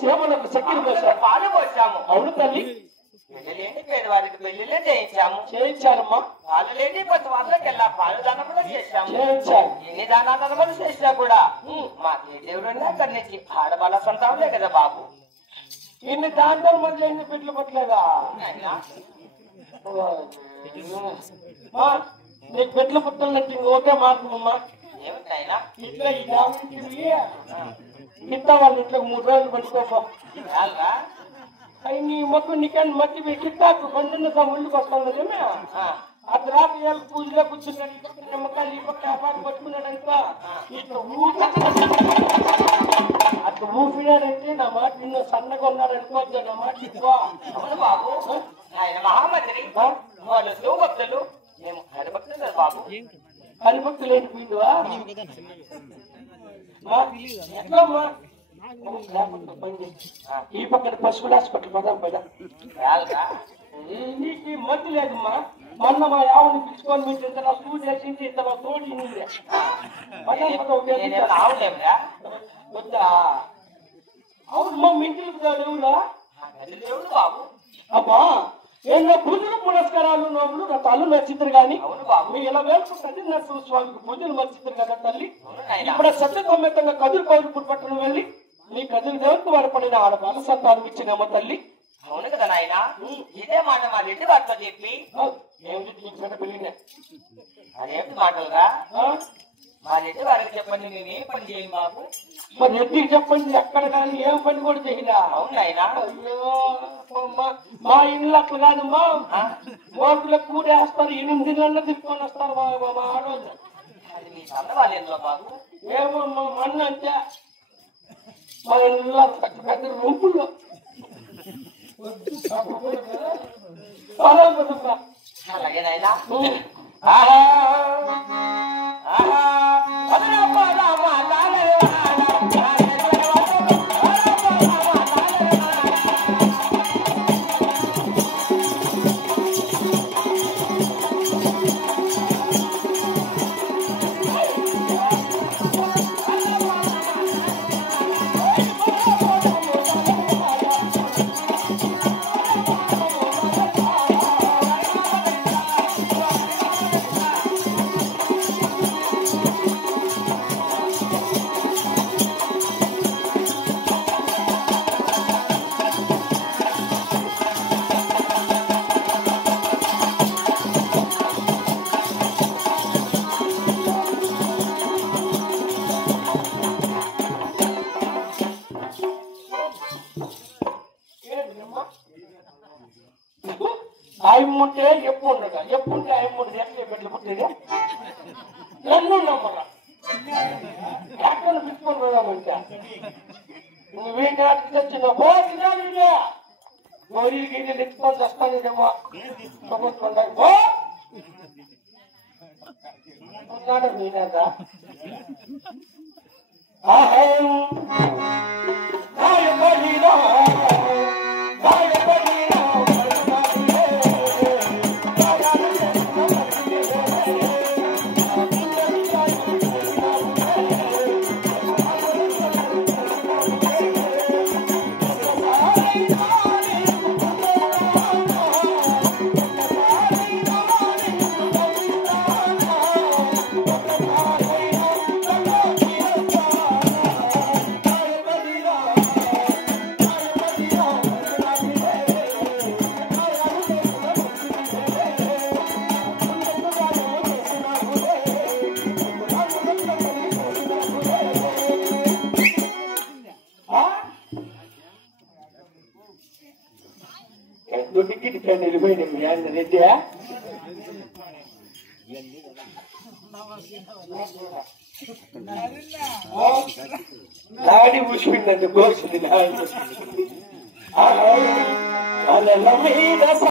సేవలకు చక్కెర పోసాము, పాలు పోసాము. అవును తల్లి. పెళ్లి పేదవారికి పెళ్లిళ్ళే చేయించాము. చేయించారమ్మా. పాలు లేని కొంత వాళ్ళకెల్లా పాలు దానం కూడా చేశాము. చేయించారు. ఎన్ని దానాలు చేసినా కూడా మాకు ఏ దేవుడు అక్కడి నుంచి ఆడవాళ్ళ సంతానలే కదా బాబు. ఇన్ని దాంట్లో మధ్య ఎన్ని బిడ్డలు పట్టలేదా? నీకు బిడ్డలు పుట్టాలంటే ఇంకొకే మార్గం అమ్మా. ఏమిటైనా ఇట్లా ఇంత వాళ్ళ ఇంట్లో 3 రోజులు పట్టుకోపో. అవి నీ మొక్క నీకని మట్టి కిట్టాకు కొండ ముందుకు వస్తాం కదమే. అది రాత్రి పూజలో కూర్చున్నాడు, ఈ పక్క నిమ్మకాయలు ఈ పక్క వ్యాపారం పట్టుకున్నాడు అనుకో. ఇట్లా అట్లా ఊపినాడంటే నా మాట నిన్ను సన్నగా ఉన్నాడు అనుకోవద్దు. నా మాట ఎక్కువ. అవును బాబు, ఆయన మహామంత్రి వాళ్ళు శివభక్తులు, మేము హరిభక్తులు కదా బాబు. హరిభక్తులు ఏంటి పిండువా? ఎట్లమ్మా ఈ పక్కన పశువుల హాస్పిటల్ పదాం పదా. నీకు మందు లేదమ్మా. మొన్న మా ఆవుని పిలుచుకొని మీరు ఇంతలో సూదేసి ఇంతలో తోడి వద్దా? అవునమ్మా, మీ ఇంటికి దేవుడా దేవుడు బాబు. అమ్మా ఎన్నో పూజలు పురస్కారాలు నోములు రథాలు నచ్చిద్దరు గాని మీ ఇలా వేలుకుంటుంది నరసింహ స్వామికి పూజలు మర్చిద్దరు కదా తల్లి. ఇప్పుడు సత్యసమేతంగా కదులు కోరుకుని పట్టణం వెళ్ళి నీ కదులు దేవుడికి వాడపడిన ఆడవాళ్ళ సంతానం ఇచ్చినామా తల్లి. అవును కదా నాయన, ఇదే మాట మా రెడ్డి వారితో చెప్పి ఏమిటి పెళ్ళిన అదేమిటి మాటలుగా మా రెడ్డి వారికి చెప్పండి, మేము ఏ పని చేయం బాబు. మరి రెడ్డికి చెప్పండి, ఎక్కడ కానీ ఏం పని కూడా చేయరా. అవును నాయన. అయ్యో మా ఇల్లు అట్లా కాదమ్మా. ఓట్లకు కూడేస్తారు, 8 నెలలు తిప్పుకొని వస్తారు మా ఆడవాళ్ళు. అది మీ సన్న వాళ్ళ ఇంట్లో బాబు. ఏమో మా మన్న అంటే మా ఇల్లు పెద్ద రొంపుల్లో అలాగే నాయన. ఆయమ్ముంటే ఎప్పుడు ఉండగా ఎప్పుడుంటే ఆయమ్ముంటే ఎట్లా పెట్టి పుట్టేది నన్ను నమ్మరా ఎక్కడ పిచ్చుకొని పోదామంటే నువ్వే నాటికి తెచ్చిన పోయినా గోరీ గీజలు ఎత్తుకొని వస్తానేమో ఉన్నాడు మీనేదా టికెట్ వెళ్ళిపోయింది రెడ్డి నాడి ఊసిపోయిందండి కోసింది.